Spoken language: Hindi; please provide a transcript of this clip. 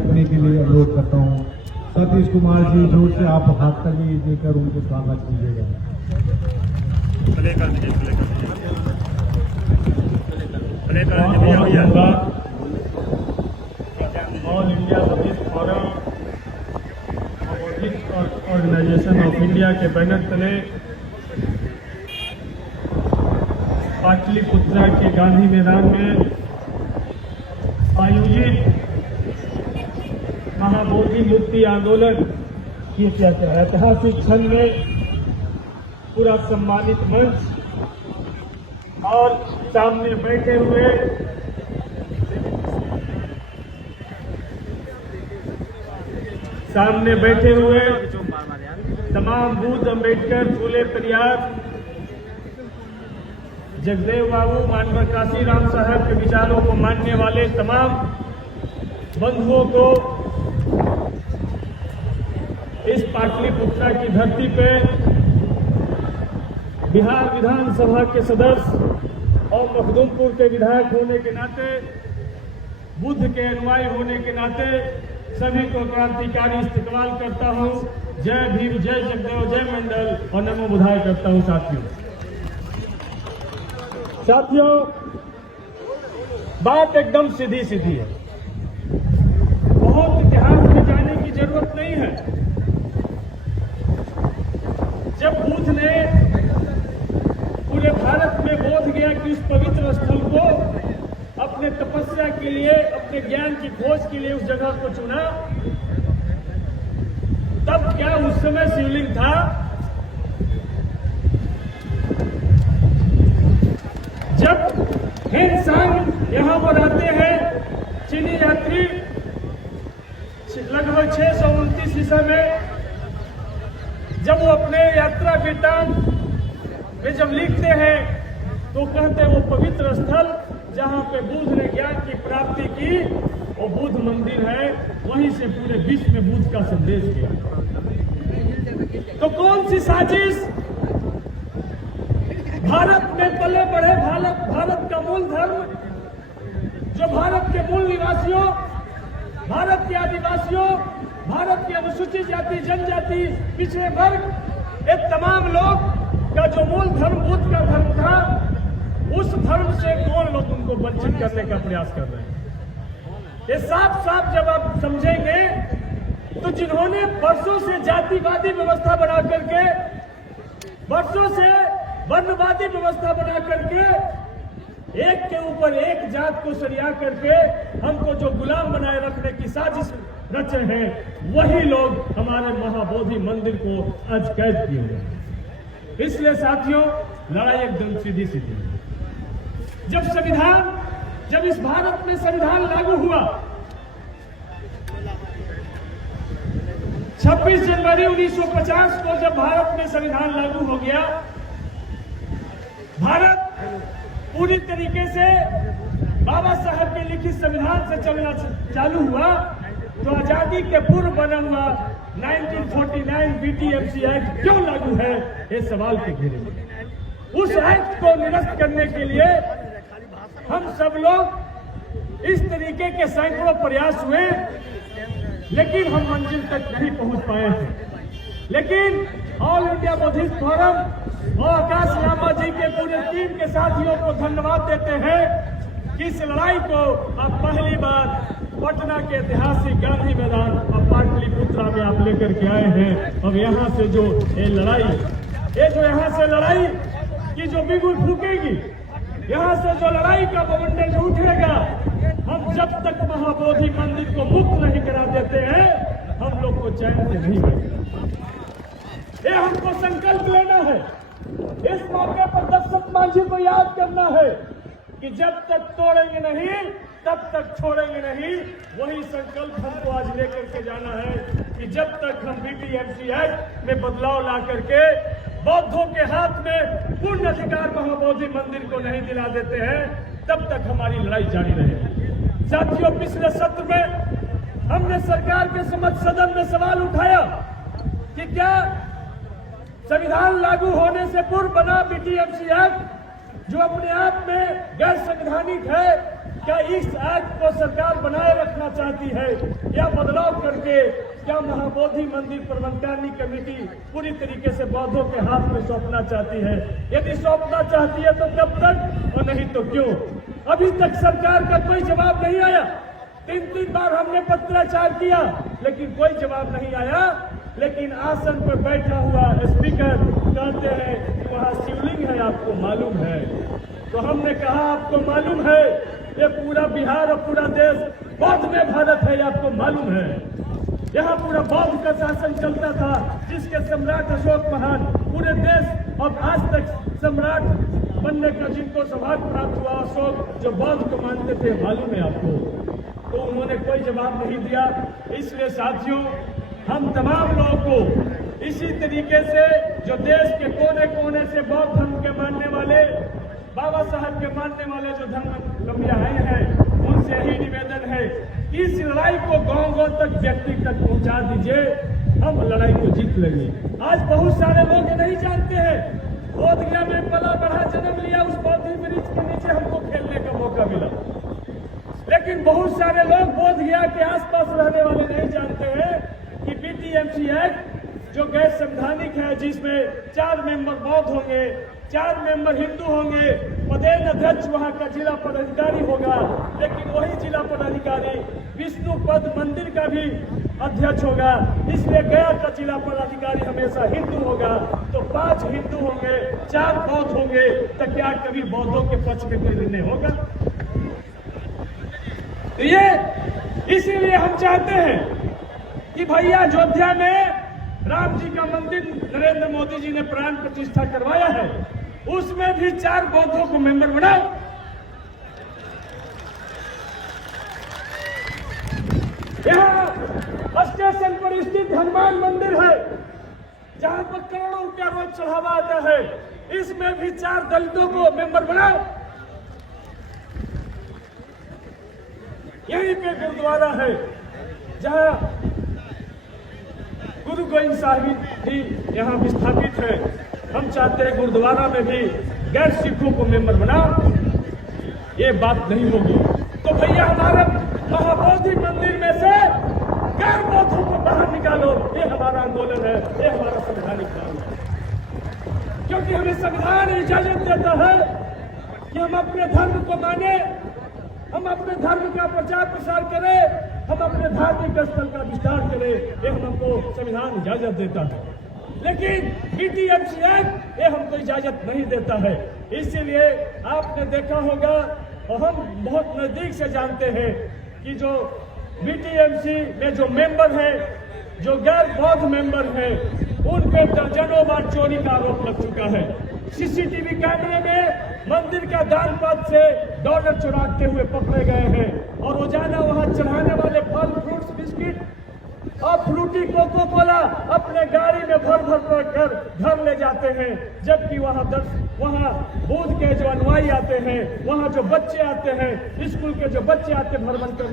रखने के लिए अनुरोध करता हूँ। सतीश कुमार जी जोर से आप हाथ ताली देकर उनके स्वागत कीजिएगा। प्ले कर दीजिए, प्ले कर दीजिए, प्ले कर ऑल दीजिए भैया। India Buddhist forum organisation of India के बैनर तले पाटलिपुत्रा के गांधी मैदान में आयोजित महाबोधि मुक्ति आंदोलन की ऐतिहासिक क्षण में पूरा सम्मानित मंच और सामने बैठे हुए तमाम बुद्ध, अम्बेडकर, फूले परियार, जगदेव बाबू, मानवर काशीराम साहब के विचारों को मानने वाले तमाम बंधुओं को इस पाटलिपुत्रा की धरती पे बिहार विधानसभा के सदस्य और मखदूमपुर के विधायक होने के नाते, बुद्ध के अनुयायी होने के नाते सभी को क्रांतिकारी इस्तकबाल करता हूं। जय भीम, जय जगदेव, जय मंडल और नमो बुधाय करता हूं। साथियों, बात एकदम सीधी सीधी है, बहुत इतिहास में जाने की जरूरत नहीं है। जब बुद्ध ने पूरे भारत में बोध गया कि उस पवित्र स्थल को अपने तपस्या के लिए, अपने ज्ञान की खोज के लिए उस जगह को चुना, तब क्या उस समय शिवलिंग था? जब हेनसांग यहां पर आते हैं चीनी यात्री लगभग 629 ईसा में, जब वो अपने यात्रा वृत्तांत में जब लिखते हैं तो कहते हैं वो पवित्र स्थल जहां पे बुद्ध ने ज्ञान की प्राप्ति की वो बुद्ध मंदिर है, वहीं से पूरे विश्व में बुद्ध का संदेश गया। तो कौन सी साजिश? भारत में पले बढ़े भारत का मूल धर्म, जो भारत के मूल निवासियों, भारत के आदिवासियों, भारत की अनुसूचित जाति, जनजाति, पिछड़े वर्ग, ये तमाम लोग का जो मूल धर्म बुद्ध का धर्म था, उस धर्म से कौन लोग उनको वंचित करने का प्रयास कर रहे हैं? ये साफ साफ जब आप समझेंगे तो जिन्होंने वर्षों से जातिवादी व्यवस्था बना करके, वर्षों से वर्णवादी व्यवस्था बना करके, एक के ऊपर एक जात को सरिया करके हमको जो गुलाम बनाए रखने की साजिश रचे हैं, वही लोग हमारे महाबोधि मंदिर को आज कैद किए हुए हैं। इसलिए साथियों, लड़ाई एकदम सीधी सीधी है। जब इस भारत में संविधान लागू हुआ, 26 जनवरी 1950 को जब भारत में संविधान लागू हो गया, भारत पूरी तरीके से बाबा साहब के लिखित संविधान से चलना चालू हुआ, तो आजादी के पूर्व बना हुआ 1949 बीटीएमसी एक्ट क्यों लागू है, ये सवाल के घेरे में। उस एक्ट को निरस्त करने के लिए हम सब लोग इस तरीके के सैकड़ों प्रयास हुए, लेकिन हम मंजिल तक नहीं पहुंच पाए हैं। लेकिन ऑल इंडिया बुद्धिस्ट फोरम और आकाश लामा जी के पूरे टीम के साथियों को धन्यवाद देते हैं कि इस लड़ाई को अब पहली बार पटना के ऐतिहासिक गांधी मैदान और पाटलिपुत्रा में आप लेकर के आए हैं। अब यहाँ से जो ये लड़ाई, यहाँ से लड़ाई की जो बिगुल फूकेगी, यहाँ से जो लड़ाई का मोमेंटम उठेगा, हम जब तक महाबोधि मंदिर को मुक्त नहीं करा देते हैं, हम लोग को चैन से नहीं बैठेगा। ये हमको संकल्प लेना है। इस मौके पर दशरथ मांझी को याद करना है कि जब तक तोड़ेंगे नहीं, तब तक छोड़ेंगे नहीं। वही संकल्प हमको आज लेकर के जाना है कि जब तक हम बीटीएमसी एक्ट में बदलाव ला करके बौद्धों के हाथ में पूर्ण अधिकार महाबोधि मंदिर को नहीं दिला देते हैं, तब तक हमारी लड़ाई जारी रहेगी। साथियों, पिछले सत्र में हमने सरकार के समक्ष सदन में सवाल उठाया कि क्या संविधान लागू होने से पूर्व बना बीटीएमसी एक्ट, जो अपने आप में गैर संवैधानिक है, क्या इस एक्ट को सरकार बनाए रखना चाहती है या बदलाव करके क्या महाबोधि मंदिर प्रबंधकारिणी कमेटी पूरी तरीके से बौद्धों के हाथ में सौंपना चाहती है? यदि सौंपना चाहती है तो कब तक और नहीं तो क्यों? अभी तक सरकार का कोई जवाब नहीं आया। 3 बार हमने पत्राचार किया लेकिन कोई जवाब नहीं आया। लेकिन आसन पर बैठा हुआ स्पीकर कहते हैं कि वहाँ शिवलिंग है, आपको मालूम है? तो हमने कहा आपको मालूम है? ये पूरा बिहार और पूरा देश बौद्ध में भारत है, आपको मालूम है? यहाँ पूरा बौद्ध का शासन चलता था, जिसके सम्राट अशोक महान पूरे देश और आज तक सम्राट बनने का जिनको सौभाग्य प्राप्त हुआ, अशोक जो बौद्ध को मानते थे, मालूम है आपको? तो उन्होंने कोई जवाब नहीं दिया। इसलिए साथियों, हम तमाम लोगों को इसी तरीके से जो देश के कोने कोने से बौद्ध धर्म के मानने वाले, बाबा साहब के मानने वाले जो धर्मावलंबी आए हैं, उनसे यही निवेदन है कि इस लड़ाई को गांव-गांव तक, व्यक्ति तक पहुंचा दीजिए। हम लड़ाई को जीत लेंगे। आज बहुत सारे लोग नहीं जानते हैं, बोधगया में पला बढ़ा जन्म लिया, उस बौद्धि वृक्ष के नीचे हमको खेलने का मौका मिला। लेकिन बहुत सारे लोग बोधगया के आसपास रहने वाले नहीं जानते हैं कि बीटीएमसी एक्ट जो गैर संवैधानिक है, जिसमें 4 मेंबर बौद्ध होंगे, 4 मेंबर हिंदू होंगे, पदेन अध्यक्ष वहां का जिला पदाधिकारी होगा, लेकिन वही जिला पदाधिकारी विष्णुपद मंदिर का भी अध्यक्ष होगा। इसलिए गया का जिला पदाधिकारी हमेशा हिंदू होगा। तो 5 हिंदू होंगे, 4 बौद्ध होंगे, तो क्या कभी बौद्धों के पक्ष में कोई निर्णय होगा? तो ये इसीलिए हम चाहते हैं कि भैया अयोध्या में राम जी का मंदिर नरेंद्र मोदी जी ने प्राण प्रतिष्ठा करवाया है, उसमें भी 4 बौद्धों को मेंबर बनाओ। यहाँ स्टेशन पर स्थित हनुमान मंदिर है, जहां पर करोड़ों रुपया रोज चढ़ावा आता है, इसमें भी 4 दलितों को मेंबर बनाओ। यहीं पे गुरुद्वारा है, जहां गुरु गोविंद साहिब भी यहाँ विस्थापित है। हम चाहते हैं गुरुद्वारा में भी गैर सिखों को मेंबर बनाओ। ये बात नहीं होगी तो भैया हमारा महाबोधि मंदिर में से गैर बौद्धों को बाहर निकालो। ये हमारा आंदोलन है, ये हमारा संवैधानिक काम है, क्योंकि हमें संविधान इजाजत देता है कि हम अपने धर्म को माने, हम अपने धर्म का प्रचार प्रसार करें, हम अपने धार्मिक स्थल का विस्तार करें, ये हमको संविधान इजाजत देता है। लेकिन बीटीएमसी एक्ट ये हमको इजाजत नहीं देता है। इसीलिए आपने देखा होगा और हम बहुत नजदीक से जानते हैं कि जो बीटीएमसी में जो मेंबर हैं, जो गैर बौद्ध मेंबर हैं, उन पे दर्जनों बार चोरी का आरोप लग चुका है। सीसीटीवी कैमरे में मंदिर का दान पद से डॉलर चुराते हुए पकड़े गए हैं और रोजाना वहां चढ़ाने वाले फल, फ्रूट्स, बिस्किट और फ्रूटी कोको कोला अपने गाड़ी में भर भर कर घर ले जाते हैं। जबकि वहां बुद्ध के जो अनुयायी आते हैं, वहां जो बच्चे आते हैं, स्कूल के जो बच्चे आते हैं भ्रमण करने